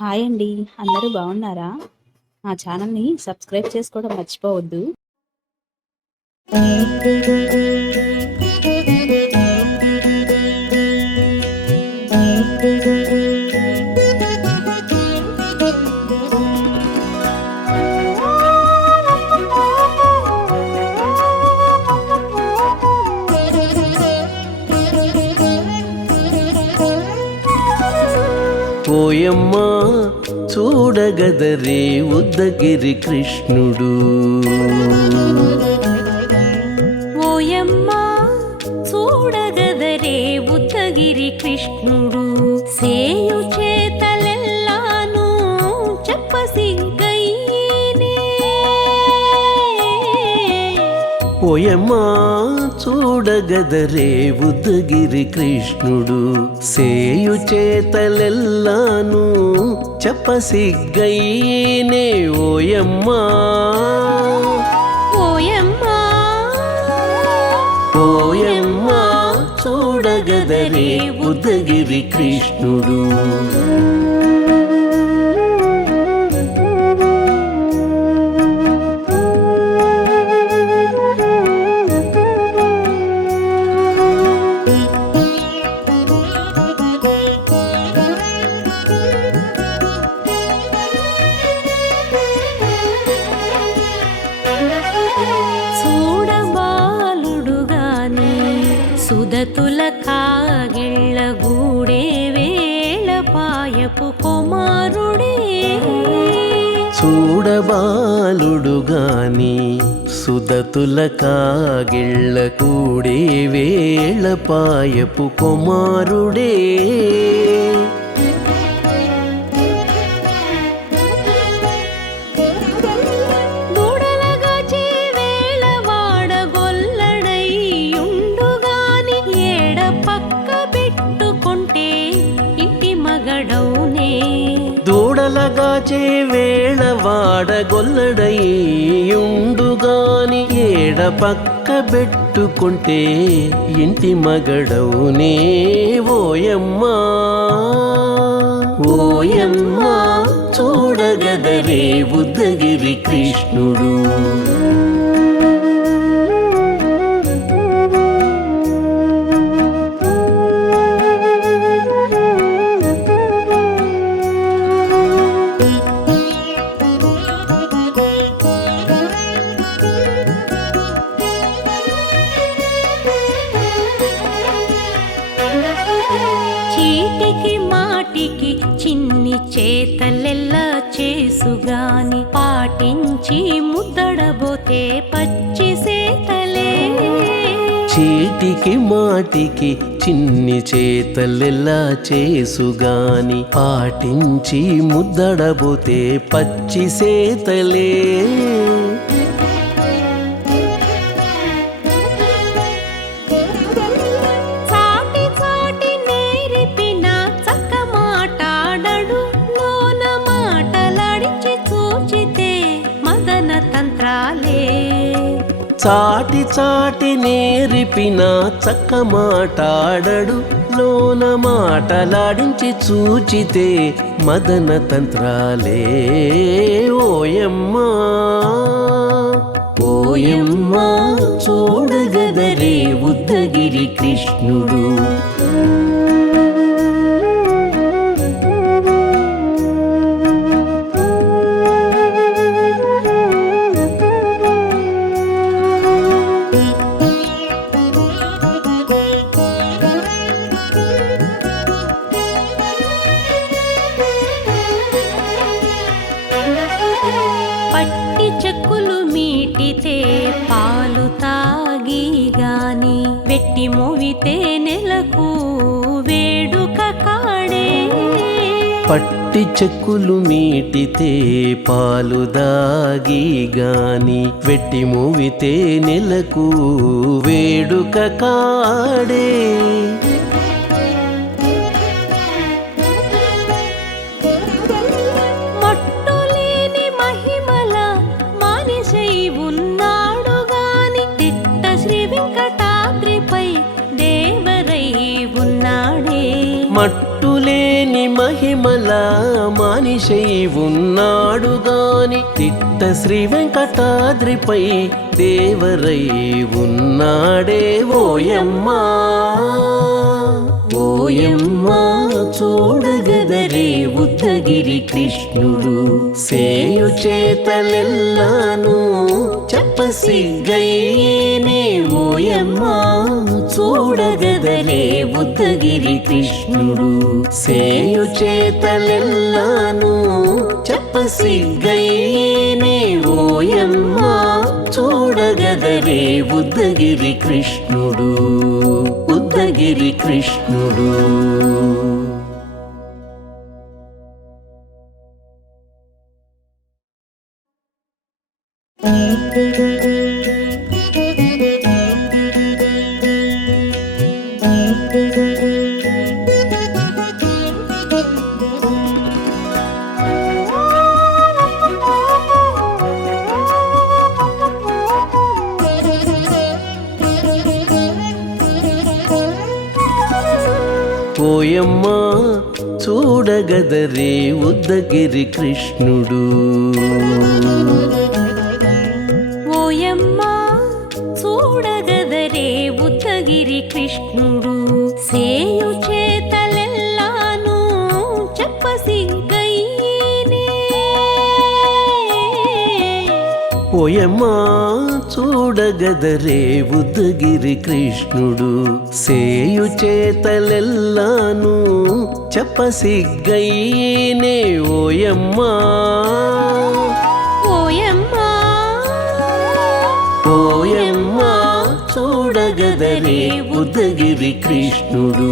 Hi అండి. అందరూ బాగున్నారా? మా ఛానల్‌ని సబ్స్క్రైబ్ చేసుకోవడం మర్చిపోవద్దు. ఓయమ్మా చూడగదరే ఉద్దగిరి కృష్ణుడు. ఓయమ్మా చూడగదరే ఉద్దగిరి కృష్ణుడు. సేయు చేతలెల్లాను చెప్పసిగ్గయ్యేనే. ఓయమ్మా చూడగదరే ఉద్దగిరి కృష్ణుడు. సేయు చేతలెల్లాను చెప్పసిగ్గయ్యేనే. ఓయమ్మా ఓయమ్మా ఓయమ్మా చూడగదరే ఉద్దగిరి కృష్ణుడు. చూడబాలుడుగాని సుదతుల కాగిళ్ళ గూడే వేళ పాయపు కుమారుడే. చూడబాలుడుగాని సుదతుల కాగిళ్ళ కూడే వేళ పాయపు కుమారుడే. దూడలగాచే వేళ వాడగొల్లడయ్యుండుగాని ఏడ పక్క పెట్టుకుంటే ఇంటి మగడౌనే. దూడలగాచే వేళ వాడగొల్లడయ్యుండుగాని ఏడ పక్క పెట్టుకుంటే ఇంటి మగడవునే. ఓయమ్మా ఓయమ్మా చూడగదరే ఉద్దగిరి కృష్ణుడు. చీటికి మాటికి చిన్ని చేతలెల్లా చేసుగాని పాటించి ముద్దడబోతే పచ్చి సేతలే. చీటికి మాటికి చిన్ని చేతలెలా చేసుగాని పాటించి ముద్దడబోతే పచ్చి సేతలే. చాటి చాటి నేరిపిన చక్క మాటాడడు లోన మాటలాడించి చూచితే మదన తంత్రాలే. చాటి చాటి నేరిపిన చక్క మాటాడడు లోన మాటలాడించి చూచితే మదన తంత్రాలే. ఓయమ్మా ఓయమ్మా చూడగదరే ఉద్దగిరి కృష్ణుడు. పట్టి చెక్కులు మీటితే పాలు తాగి గాని వెట్టి మోవితే నెలకు వేడుక కాడే. పట్టి చెక్కులు మీటితే పాలు దాగి గాని వెట్టి మూవితే నెలకు వేడుక కాడే. మట్టులేని మహిమల మానిషై ఉన్నాడు గాని తిట్ట శ్రీ వెంకటాద్రిపై దేవరై ఉన్నాడే. మట్టులేని మహిమ మహిమల మానిషై ఉన్నాడు గాని తిట్ట శ్రీ వెంకటాద్రిపై దేవరై ఉన్నాడే ఓయమ్మా ఓయమ్మా చూడగదరే ఉద్దగిరి కృష్ణుడు సేయు చేతలెల్లాను చెప్పసిగ్గయ్యేనే ఓయమ్మా చూడగదరే ఉద్దగిరి కృష్ణుడు సేయు చేతలెల్లాను చెప్పసిగ్గయ్యేనే ఓయమ్మా చూడగదరే ఉద్దగిరి కృష్ణుడు ఉద్దగిరి కృష్ణుడు. ఓయమ్మా చూడగదరే ఉద్దగిరి కృష్ణుడు ఓయమ్మా చూడగదరే ఉద్దగిరి కృష్ణుడు సేయు చేతలెల్లాను చెప్పసిగ్గయ్యేనే ఓయమ్మా చూడగదరే ఉద్దగిరి కృష్ణుడు సేయు చేతలెల్లాను చెప్పసిగ్గయ్యేనే ఓయమ్మా ఓయమ్మా ఓయమ్మా చూడగదరే ఉద్దగిరి కృష్ణుడు.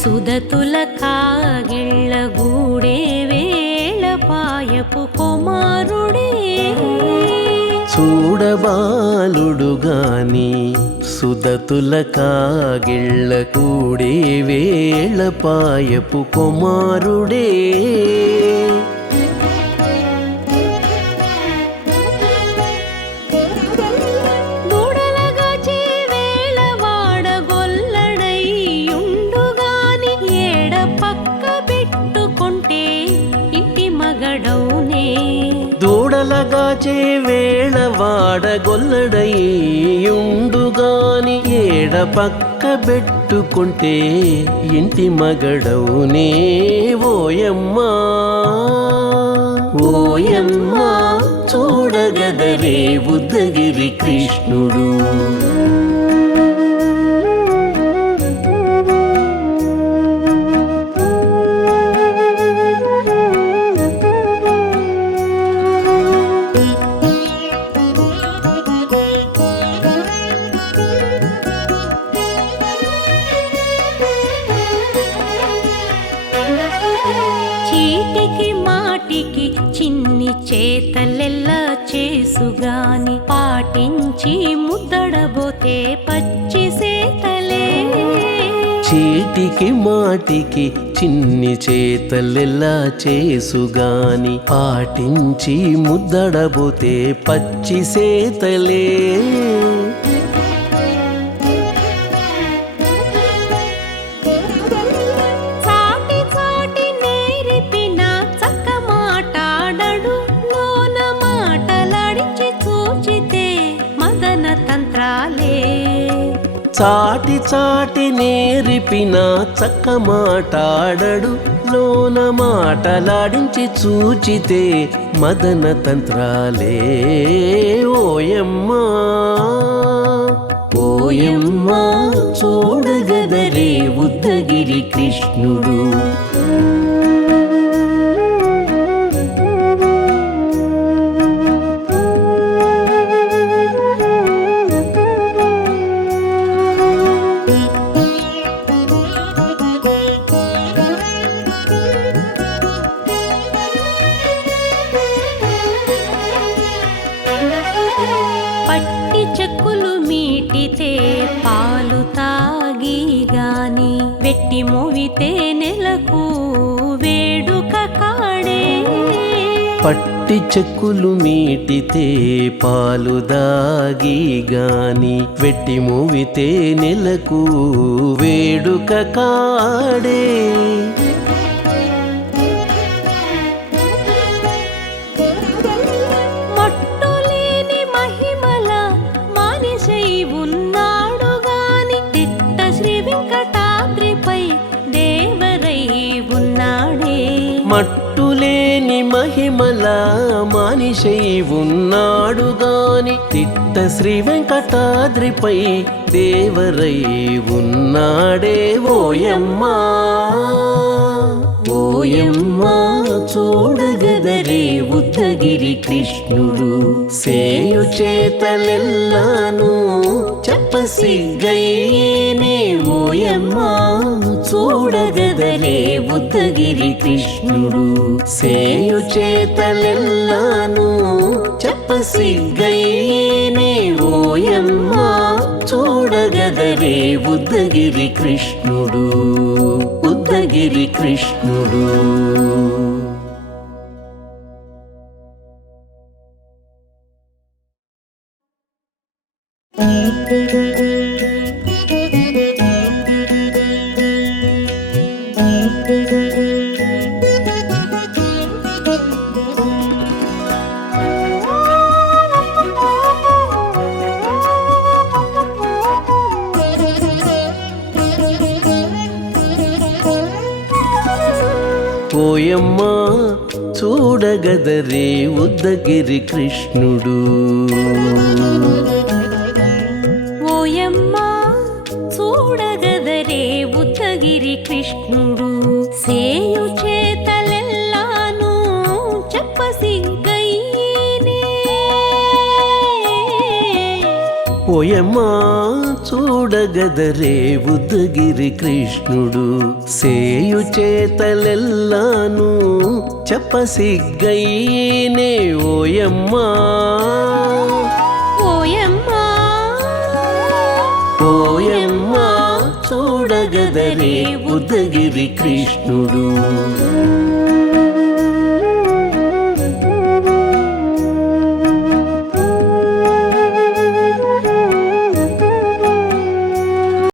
సుదతుల కాగిళ్ళ గూడే వేళ పాయపు కుమారుడే చూడబాలుడు గాని సుదతుల కాగిళ్ళ కూడే వేళ పాయపు కుమారుడే దూడలగాచే వేళ వాడగొల్లడయ్యుండుగాని ఏడ పక్క పెట్టుకుంటే ఇంటి మగడవునే ఓయమ్మా ఓయమ్మా చూడగదరే ఉద్దగిరి కృష్ణుడు. చిన్ని చేతలెల్లా చేసుగాని పాటించి ముద్దడబోతే పచ్చి సేతలే చీటికి మాటికి చిన్ని చేతలెల్లా చేసుగాని పాటించి ముద్దడబోతే పచ్చి సేతలే చాటి చాటి నేరిపిన చక్క మాటాడడు లోన మాటలాడించి చూచితే మదన తంత్రాలే ఓయమ్మా ఓయమ్మా చూడగదరే ఉద్దగిరి కృష్ణుడు. పట్టి చెక్కులు మీటితే పాలు తాగి గాని వెట్టి మోవితే నెలకు వేడుక కాడే పట్టి చెక్కులు మీటితే పాలు దాగి గాని వెట్టి మూవితే నెలకు వేడుక కాడే మట్టులేని మహిమల మానిషై ఉన్నాడు గాని తిట్ట శ్రీ వెంకటాద్రిపై దేవరై ఉన్నాడే మట్టులేని మహిమల మానిషై ఉన్నాడు గాని తిట్ట శ్రీ వెంకటాద్రిపై దేవరై ఉన్నాడే ఓయమ్మా ఓయమ్మా చూడగదరే ఉద్దగిరి కృష్ణుడు సేయు చేతలెల్లాను చెప్పసిగ్గయ్యేనే ఓయమ్మా చూడగదరే ఉద్దగిరి కృష్ణుడు సేయు చేతలెల్లాను చెప్పసిగ్గయ్యేనే ఓయమ్మా చూడగదరే ఉద్దగిరి కృష్ణుడు ఉద్దగిరి కృష్ణుడు ఓయమ్మా చూడగదరే ఉద్దగిరి కృష్ణుడు ఓయమ్మా చూడగదరే ఉద్దగిరి కృష్ణుడు సేయు చేతలెల్లాను చెప్పసిగ్గయ్యేనే ఓయమ్మా చూడగదరే ఉద్దగిరి కృష్ణుడు సేయు చేతలెల్లాను చెప్పసిగ్గయ్యేనే ఓయమ్మా ఓయమ్మా ఓయమ్మా చూడగదరే ఉద్దగిరి కృష్ణుడు